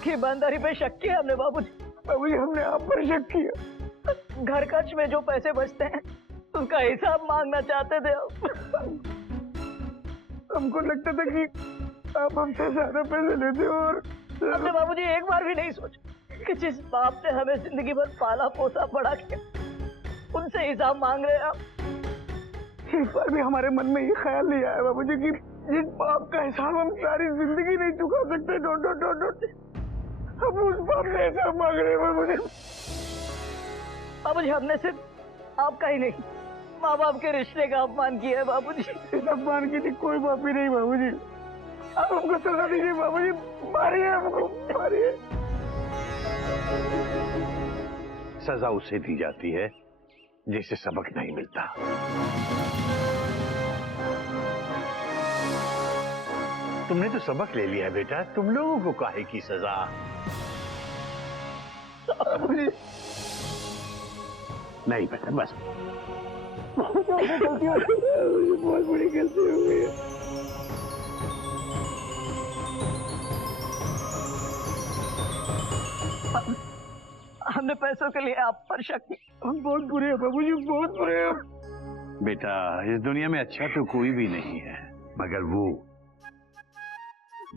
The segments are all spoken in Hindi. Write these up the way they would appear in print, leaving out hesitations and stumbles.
आपकी ईमानदारी पे शक किया हमने बाबूजी। बाबूजी हमने आप पर शक किया। घर खर्च में जो पैसे बचते हैं उसका हिसाब मांगना चाहते थे आप। हमको लगता था कि आप हमसे ज्यादा पैसे लेते हो और हमने बाबूजी एक बार भी नहीं सोचा कि जिस बाप ने हमें जिंदगी भर पाला पोसा बड़ा किया उनसे हिसाब मांग रहे हैं आप। इस बार भी हमारे मन में ये ख्याल नहीं आया बाबूजी कि जिस बाप का हिसाब हम सारी जिंदगी नहीं चुका सकते डॉट डॉट डॉट डॉट हम उस बाप से हिसाब मांग रहे हैं बाबूजी। बाबूजी हमने सिर्फ आपका ही नहीं माँ बाप के रिश्ते का अपमान किया है बाबूजी। इस अपमान की थी कोई माफी नहीं बाबूजी। आप हमको सजा दीजिए बाबूजी, मारिए हमको, मारिए। सजा उसे दी जाती है जिसे सबक नहीं मिलता। तुमने तो सबक ले लिया बेटा, तुम लोगों को काहे की सजा? नहीं बेटा बस बहुत बड़ी गलती हो गई है। हमने पैसों के लिए आप पर शक किया। हम बहुत बुरे हैं बाबूजी, बहुत बुरे हैं। बेटा इस दुनिया में अच्छा तो कोई भी नहीं है, मगर वो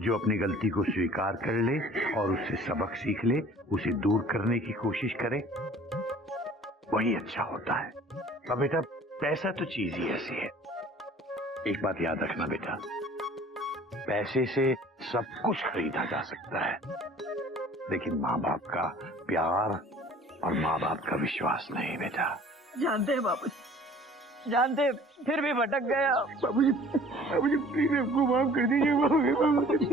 जो अपनी गलती को स्वीकार कर ले और उससे सबक सीख ले, उसे दूर करने की कोशिश करे, वही अच्छा होता है। अब बेटा पैसा तो चीज ही ऐसी है, एक बात याद रखना बेटा, पैसे से सब कुछ खरीदा जा सकता है, लेकिन माँ बाप का प्यार और माँ बाप का विश्वास नहीं बेटा। जानते हैं बाबूजी, जानते फिर भी भटक गया। बाबूजी बाबूजी प्लीज हमको माफ कर दीजिए बाबूजी।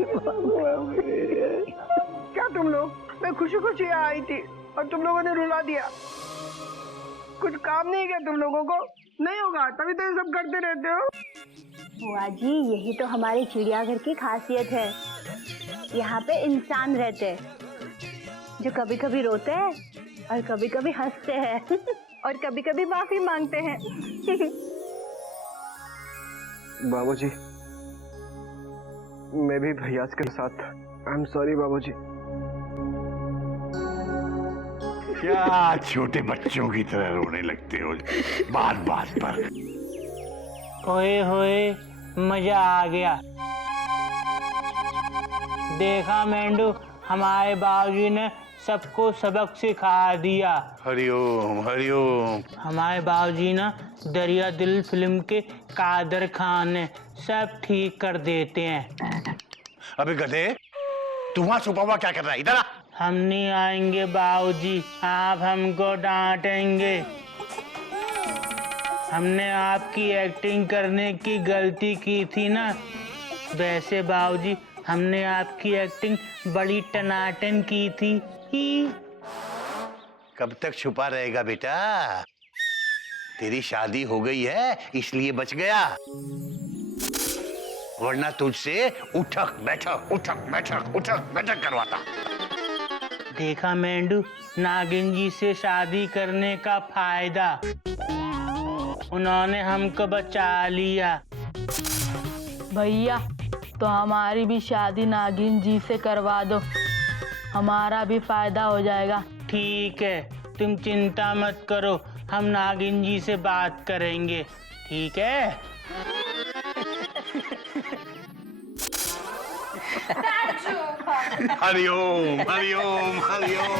क्या तुम लोग, मैं खुशी खुशी आई थी और तुम लोगों ने रुला दिया। कुछ काम नहीं किया तुम लोगों को, नहीं होगा तभी तो ये सब करते रहते हो। बुआ जी यही तो हमारी चिड़ियाघर की खासियत है, यहाँ पे इंसान रहते हैं जो कभी कभी रोते हैं और कभी कभी हंसते हैं और कभी कभी माफी मांगते हैं। बाबूजी मैं भी भैया के साथ, आई एम सॉरी बाबूजी। क्या छोटे बच्चों की तरह रोने लगते हो बात बात पर? ओए होए मजा आ गया। देखा मेंढू, हमारे बाबूजी ने सबको सबक सिखा दिया। हरिओम हरिओम। हमारे बाबूजी ना दरिया दिल फिल्म के कादर खान ने सब ठीक कर देते हैं। अबे गधे, तू वहां छुपा हुआ क्या कर रहा है? इधर आ। हम नहीं आएंगे बाबूजी, आप हमको डांटेंगे। हमने आपकी एक्टिंग करने की गलती की थी ना। वैसे बाबूजी हमने आपकी एक्टिंग बड़ी टनाटन की थी ही। कब तक छुपा रहेगा बेटा? तेरी शादी हो गई है इसलिए बच गया, वरना तुझसे उठक बैठक उठक बैठक उठक बैठक करवाता। देखा मेंढू, नागिन जी से शादी करने का फायदा, उन्होंने हमको बचा लिया। भैया तो हमारी भी शादी नागिन जी से करवा दो, हमारा भी फायदा हो जाएगा। ठीक है, तुम चिंता मत करो, हम नागिन जी से बात करेंगे, ठीक है? हरिओम हरिओम हरिओम।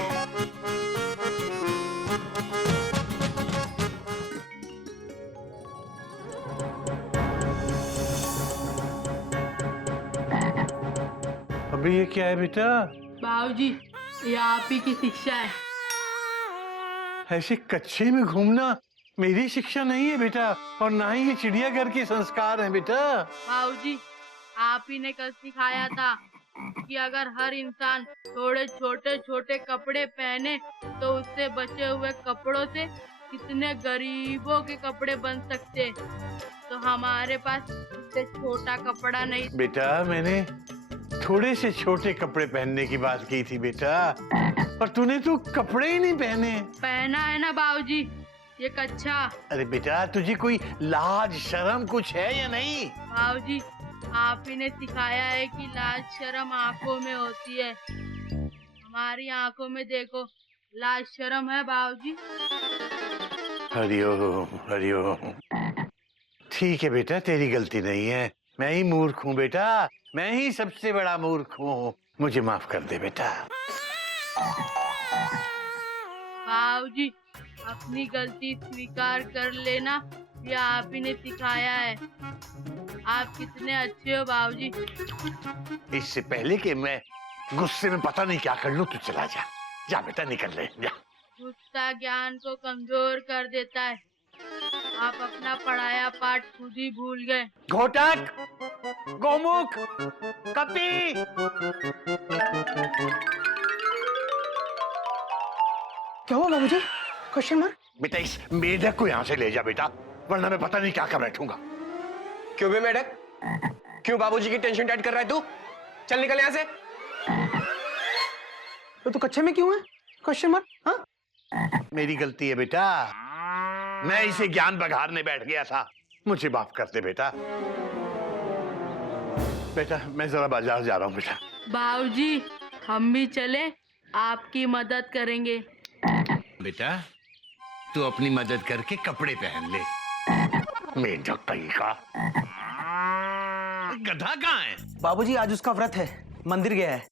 अभी ये क्या है बेटा? बाबूजी ये आप ही की शिक्षा है। ऐसे कच्चे में घूमना मेरी शिक्षा नहीं है बेटा, और ना ही ये चिड़ियाघर के संस्कार हैं बेटा। बाबूजी आप ही ने कल सिखाया था कि अगर हर इंसान थोड़े छोटे छोटे कपड़े पहने तो उससे बचे हुए कपड़ों से कितने गरीबों के कपड़े बन सकते। तो हमारे पास इससे छोटा कपड़ा नहीं। बेटा मैंने थोड़े से छोटे कपड़े पहनने की बात की थी बेटा, पर तूने तो कपड़े ही नहीं पहने। पहना है ना बाबूजी, ये कच्छा। अरे बेटा तुझे कोई लाज शर्म कुछ है या नहीं? बाबूजी आप ही ने सिखाया है कि लाज शर्म आंखों में होती है। हमारी आंखों में देखो, लाज शर्म है बाबूजी। हरिओम हरिओम। ठीक है बेटा, तेरी गलती नहीं है, मैं ही मूर्ख हूँ बेटा, मैं ही सबसे बड़ा मूर्ख हूँ, मुझे माफ कर दे बेटा। बाबूजी, अपनी गलती स्वीकार कर लेना, ये आप ही ने सिखाया है। आप कितने अच्छे हो बाबूजी। इससे पहले कि मैं गुस्से में पता नहीं क्या कर लूं, तू चला जा, जा बेटा, निकल ले जा। गुस्सा ज्ञान को कमजोर कर देता है। आप अपना पढ़ाया पाठ खुद ही भूल गए। घोटक, गोमुख, कपी। क्या हुआ बाबूजी? Question mark? बेटा इस मेढक को यहाँ से ले जा बेटा, वरना मैं पता नहीं क्या कर बैठूंगा। क्यों बे मेढक? क्यों बाबूजी की टेंशन टाइट कर रहा है तू? चल निकल यहाँ से। तो तू कच्चे में क्यों है? Question mark? हाँ? मेरी गलती है बेटा, मैं इसे ज्ञान बघारने बैठ गया था, मुझे माफ कर दे बेटा। बेटा मैं जरा बाजार जा रहा हूँ बेटा। बाबूजी, हम भी चले, आपकी मदद करेंगे। बेटा तू अपनी मदद करके कपड़े पहन ले। मेढक का गधा कहाँ है? बाबूजी आज उसका व्रत है, मंदिर गया है।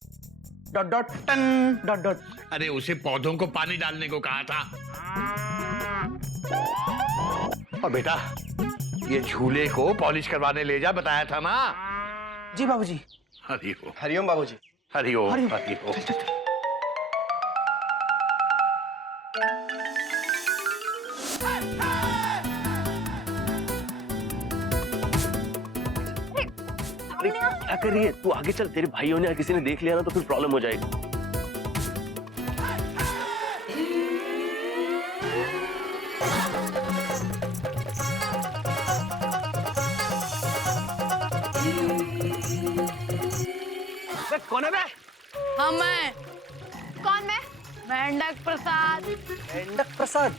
Dot dot ton dot dot. अरे उसे पौधों को पानी डालने को कहा था। और बेटा ये झूले को पॉलिश करवाने ले जा, बताया था ना? जी बाबूजी। हरिओम हरिओम बाबूजी। हरिओम हरिओम। हरिओम। चल, चल, चल। क्या कर रही है तू? आगे चल, तेरे भाइयों ने या किसी ने देख लिया ना तो फिर प्रॉब्लम हो जाएगी। कौन है बे? हम हैं कौन मैं? मेंढक प्रसाद। मेंढक प्रसाद?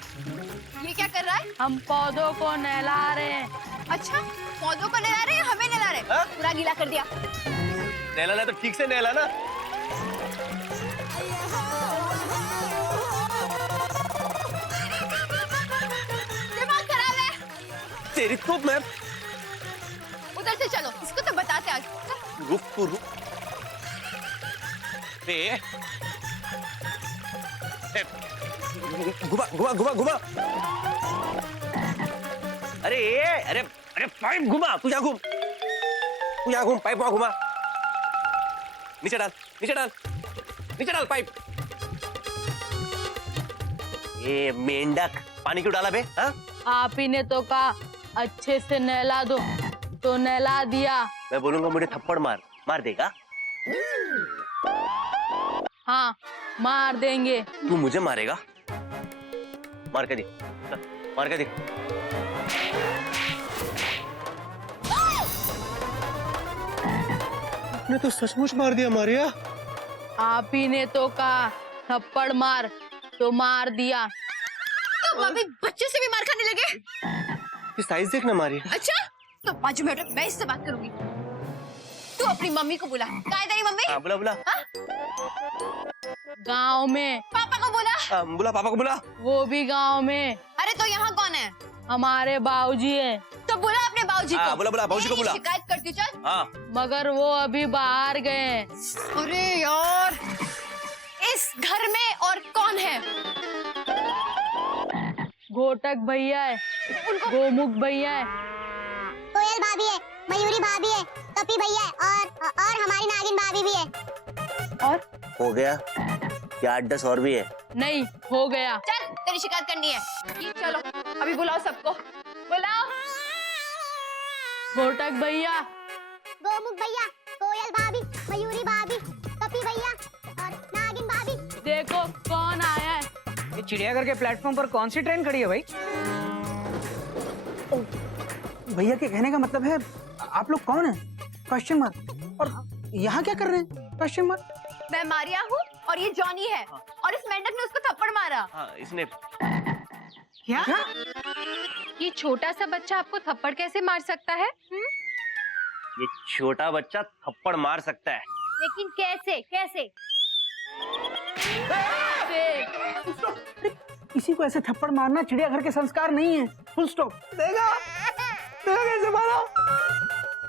ये क्या कर रहा है? हम पौधों को नहला रहे हैं। अच्छा, पौधों को नहला रहे हैं, हमें नहला रहे हैं? पूरा गीला कर दिया। नहलाना तो ठीक से नहला ना। दिमाग खराब है। तेरी तो मैं उधर से चलो, इसको तो बताते आज। रुक तू रुक। घुमा घुमा घुमा घुमा। अरे अरे अरे पाइप घुमा। तू यहाँ घूम, तू यहाँ घूम, पाइप वहां घुमा। नीचे डाल, नीचे डाल, नीचे डाल पाइप। ये मेंढक पानी क्यों डाला बे? हाँ? आप ही ने तो कहा अच्छे से नहला दो, तो नहला दिया। मैं बोलूंगा मुझे थप्पड़ मार, मार देगा? हाँ, मार देंगे। तू मुझे मारेगा? मार के देख, मार के देख। ने तो सचमुच मार दिया मारिया। आप ही ने तो कहा थप्पड़ मार, तो मार दिया। तुम अभी बच्चे से भी मार खाने लगे? ये साइज देखना मारिया। अच्छा, तो बाजू में बैठ, मैं इससे बात करूंगी। तू अपनी मम्मी को बुला। कहाँ है तेरी मम्मी? हाँ बुला बुला। गांव में। पापा को बुला। हाँ, बुला पापा को बुला। वो भी गांव में। अरे तो यहाँ कौन है? हमारे बाबूजी हैं। तो बुला अपने बाबूजी को। बुला बुला बाबूजी को बुला। शिकायत करती हूँ, चल। हाँ। मगर वो अभी बाहर गए हैं। अरे यार, इस घर में और कौन है? घोटक भैया है, गोमुख भैया है, कोयल भाभी है, मयूरी भाभी है, कपी भैया है और हमारी नागिन भाभी भी है। और हो गया या 8-10 और भी है? नहीं, हो गया। चल, तेरी शिकायत करनी है। ये चलो, अभी बुलाओ सबको, बुलाओ। घोटक भैया, गोमुख भैया, कोयल भाभी, मयूरी भाभी, कपी भैया और नागिन भाभी। देखो कौन आया है। ये चिड़ियाघर के प्लेटफॉर्म पर कौन सी ट्रेन खड़ी है भाई? भैया के कहने का मतलब है आप लोग कौन हैं? Question mark. और यहाँ क्या कर रहे हैं? Question mark. मैं मारिया हूँ और ये जॉनी है, और इस मेंढक ने उसको थप्पड़ मारा। हाँ, इसने। क्या? ये छोटा सा बच्चा आपको थप्पड़ कैसे मार सकता है? ये छोटा बच्चा थप्पड़ मार सकता है। लेकिन कैसे? कैसे? किसी को ऐसे थप्पड़ मारना चिड़ियाघर के संस्कार नहीं है। Full stop. देखा कैसे मारा।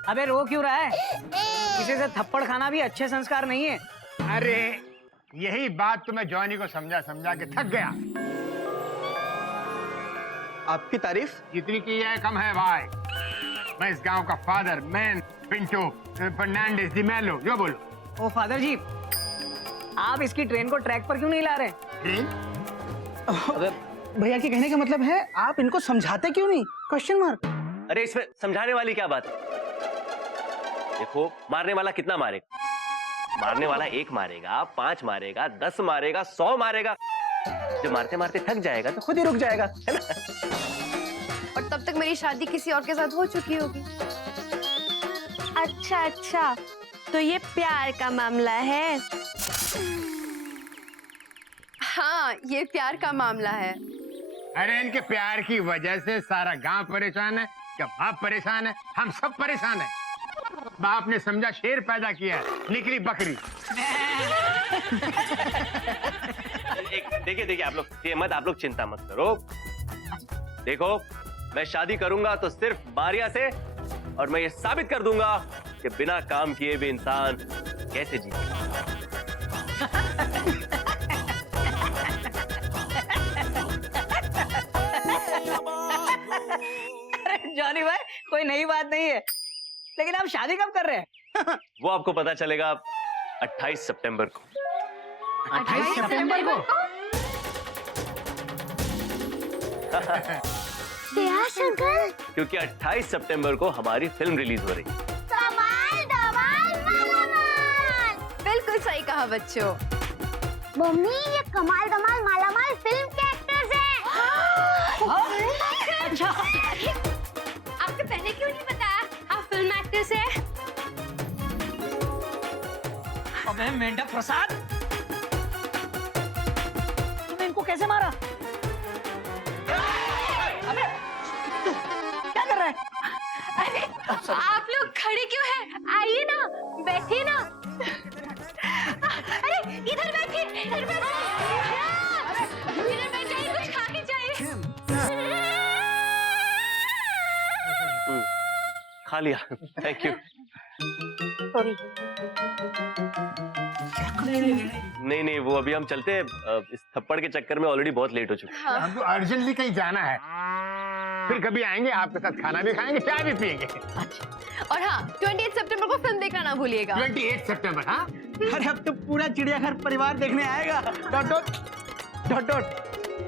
अबे रो क्यों रहा है? किसी से थप्पड़ खाना भी अच्छे संस्कार नहीं है। अरे यही बात तो मैं जॉनी को समझा समझा के थक गया। आपकी तारीफ जितनी की है कम है भाई। मैं इस गांव का father man Pinto Fernandes de Mello, जो बोलो। ओ फादर जी, आप इसकी ट्रेन को ट्रैक पर क्यों नहीं ला रहे? ट्रेन? भैया के कहने का मतलब है आप इनको समझाते क्यों नहीं? Question mark. अरे इसमें समझाने वाली क्या बात है? देखो, मारने वाला कितना मारेगा? मारने वाला 1 मारेगा, 5 मारेगा, 10 मारेगा, 100 मारेगा। जब मारते मारते थक जाएगा तो खुद ही रुक जाएगा, है ना? और तब तक मेरी शादी किसी और के साथ हो चुकी होगी। अच्छा अच्छा, तो ये प्यार का मामला है। हाँ, ये प्यार का मामला है। अरे इनके प्यार की वजह से सारा गांव परेशान है। क्या बाप परेशान है? हम सब परेशान है। बाप ने समझा शेर पैदा किया है, निकली बकरी। देखिए आप लोग ये मत, आप लोग चिंता मत करो। देखो, मैं शादी करूंगा तो सिर्फ मारिया से, और मैं ये साबित कर दूंगा कि बिना काम किए भी इंसान कैसे जीते। जॉनी भाई, कोई नई बात नहीं है, लेकिन आप शादी कब कर रहे हैं? वो आपको पता चलेगा 28 सितंबर को। 28 सितंबर को? शंकर, क्योंकि 28 सितंबर को हमारी फिल्म रिलीज हो रही है। कमाल धमाल मालामाल। बिल्कुल सही कहा बच्चों। मम्मी, ये कमाल धमाल मालामाल फिल्म के एक्टर्स हैं। अच्छा, आपने पहले क्यों नहीं बताया आप फिल्म एक्टर से? अबे मेंढक प्रसाद, तुमने इनको कैसे मारा? अबे क्या कर रहा है? अरे आप लोग खड़े क्यों हैं? आइए ना, बैठिए ना। अरे इधर बैठिए, इधर बैठिए, इधर बैठिए, कुछ खा के जाइए। खा लिया, थैंक यू। नहीं, वो अभी हम चलते हैं। इस थप्पड़ के चक्कर में ऑलरेडी बहुत लेट हो चुके हैं। हमको अर्जेंटली कहीं जाना है, फिर कभी आएंगे, आपके साथ खाना भी खाएंगे, चाय भी पियेंगे। और हाँ, 28 सितंबर को फिल्म देखना ना भूलिएगा। 28 सितंबर, हाँ? अरे अब तो पूरा चिड़ियाघर परिवार देखने आएगा। Dot dot dot dot.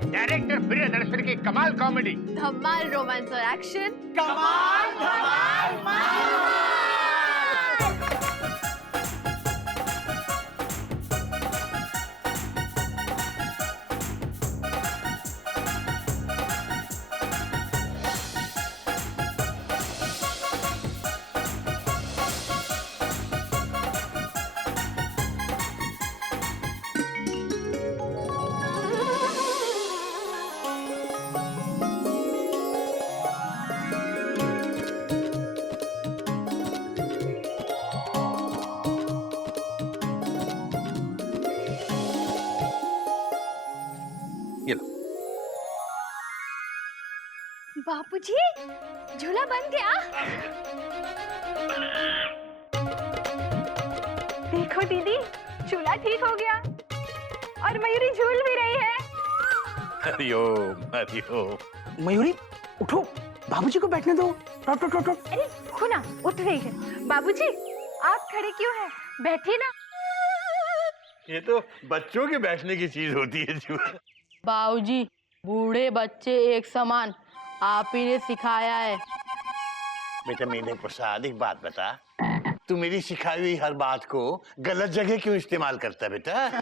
Director Priyadarshan की कमाल कॉमेडी, धमाल रोमांस और एक्शन। कमाल धमाल माल। बापूजी, झूला बन गया। देखो दीदी, झूला ठीक हो गया और मयूरी झूल भी रही है। हरिओम हरिओम। मयूरी उठो, बाबूजी को बैठने दो। Taught taught taught taught. अरे खुना, उठ रही है। बाबूजी, आप खड़े क्यों हैं? बैठिए ना। ये तो बच्चों के बैठने की चीज होती है जो। बाबूजी, बूढ़े बच्चे एक समान, आप ही ने सिखाया है। बेटा मेंढक प्रसाद, एक बात बता, तू मेरी सिखाई हुई हर बात को गलत जगह क्यों इस्तेमाल करता है बेटा?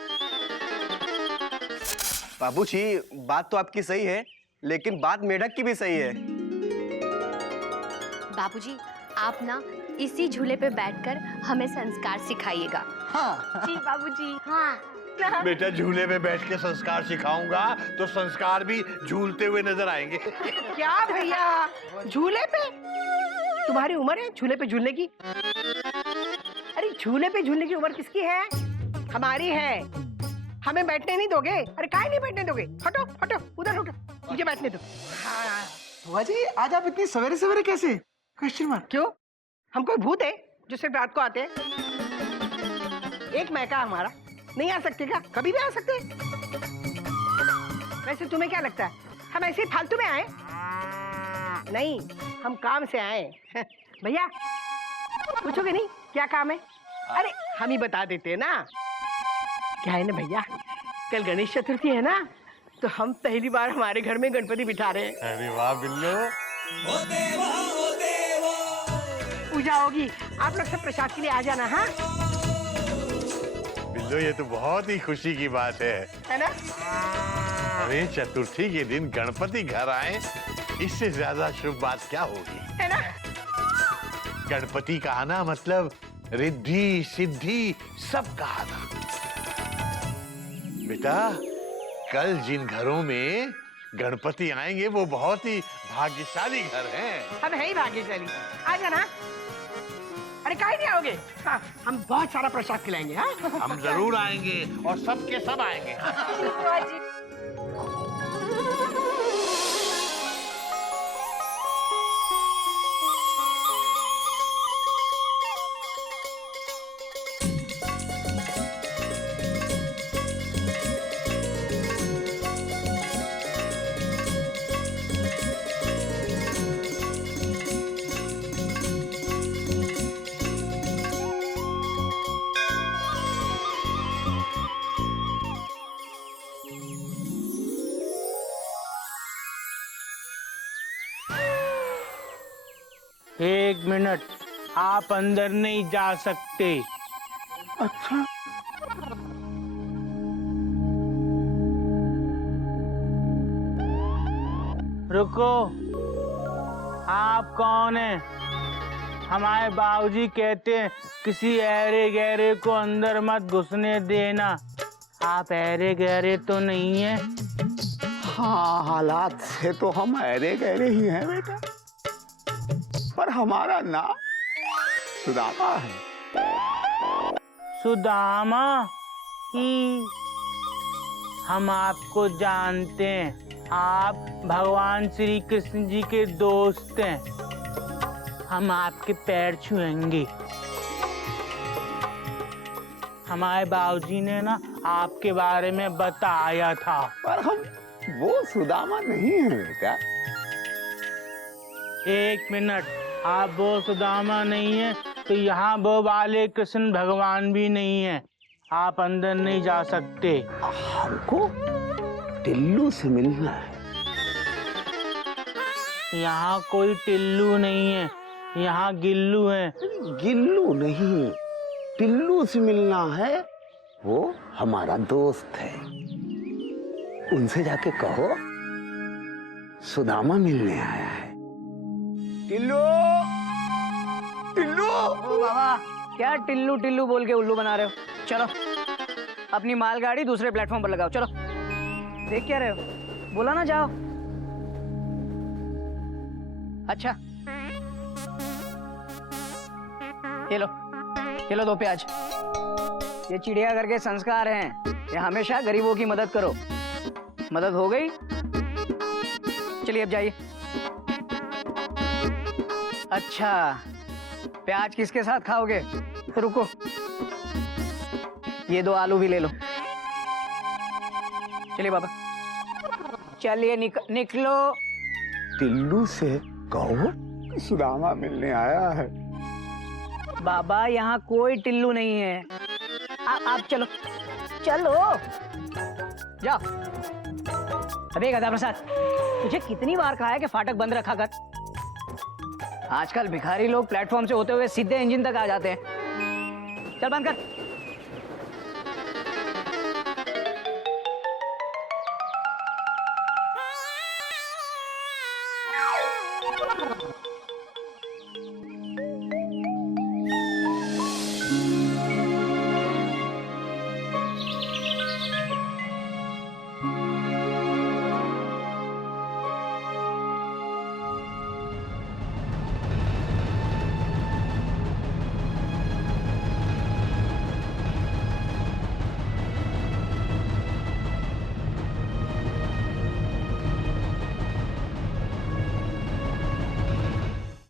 बाबूजी, बात तो आपकी सही है, लेकिन बात मेढक की भी सही है। बाबूजी, आप ना इसी झूले पे बैठकर हमें संस्कार सिखाइएगा। हाँ। जी बाबूजी। हाँ। बेटा झूले में बैठ के संस्कार सिखाऊंगा तो संस्कार भी झूलते हुए नजर आएंगे। क्या भैया, झूले पे? तुम्हारी उम्र है झूले पे झूलने की? अरे झूले पे झूलने की उम्र किसकी है? हमारी है। हमें बैठने नहीं दोगे? अरे काहे नहीं बैठने दोगे? हटो हटो, उधर हटो, मुझे बैठने दो। हाँ बुआ जी, आज आप इतनी सवेरे सवेरे कैसे? Question mark. क्यों? हम कोई भूत है जो सिर्फ रात को आते हैं? एक मैका हमारा नहीं आ सकते क्या? कभी भी आ सकते हैं। वैसे तुम्हें क्या लगता है हम ऐसे फालतू में आए? नहीं, हम काम से आए। भैया पूछोगे नहीं क्या काम है? अरे हम ही बता देते हैं ना। क्या है ना भैया, कल गणेश चतुर्थी है ना, तो हम पहली बार हमारे घर में गणपति बिठा रहे हैं। अरे वाह बिल्लो। पूजा होगी, आप लोग सब प्रसाद के लिए आ जाना। हाँ बिल्लो, ये तो बहुत ही खुशी की बात है ना? अरे चतुर्थी के दिन गणपति घर आए, इससे ज्यादा शुभ बात क्या होगी? है ना? गणपति का आना मतलब रिद्धि सिद्धि सब का आना। बेटा, कल जिन घरों में गणपति आएंगे वो बहुत ही भाग्यशाली घर हैं। हम है ही भाग्यशाली। आ जाना। अरे काहे नहीं आओगे? हाँ, हम बहुत सारा प्रसाद खिलाएंगे। हाँ हम जरूर आएंगे और सब के सब आएंगे। एक मिनट, आप अंदर नहीं जा सकते। अच्छा, रुको, आप कौन हैं? हमारे बाबूजी कहते हैं किसी ऐरे गहरे को अंदर मत घुसने देना। आप ऐरे गहरे तो नहीं हैं? हाँ, हालात से तो हम ऐरे गहरे ही हैं बेटा, पर हमारा नाम सुदामा है। सुदामा ही? हम आपको जानते हैं, आप भगवान श्री कृष्ण जी के दोस्त हैं। हम आपके पैर छुएंगे। हमारे बाबूजी ने ना आपके बारे में बताया था। पर हम वो सुदामा नहीं है बेटा। एक मिनट, आप वो सुदामा नहीं है तो यहाँ वो वाले कृष्ण भगवान भी नहीं है। आप अंदर नहीं जा सकते। हमको टिल्लू से मिलना है। यहाँ कोई टिल्लू नहीं है, यहाँ गिल्लू है। गिल्लू नहीं, टिल्लू से मिलना है। वो हमारा दोस्त है, उनसे जाके कहो सुदामा मिलने आया है। टिल्लू, टिल्लू। ओ बाबा, क्या टिल्लू टिल्लू बोल के उल्लू बना रहे हो? चलो अपनी मालगाड़ी दूसरे प्लेटफॉर्म पर लगाओ। चलो, देख क्या रहे हो? बोला ना जाओ। अच्छा, ये लो 2 प्याज। ये चिड़ियाघर के संस्कार हैं, ये हमेशा गरीबों की मदद करो। मदद हो गई? चलिए अब जाइए। अच्छा, प्याज किसके साथ खाओगे? तो रुको, ये 2 आलू भी ले लो। चलिए बाबा, चलिए निकलो। टिल्लू से कहो कि सुदामा मिलने आया है। बाबा, यहाँ कोई टिल्लू नहीं है। आप चलो चलो, जाओ। अबे गधा प्रसाद, तुझे कितनी बार कहा है कि फाटक बंद रखा कर? आजकल भिखारी लोग प्लेटफॉर्म से होते हुए सीधे इंजन तक आ जाते हैं। चल बंद कर।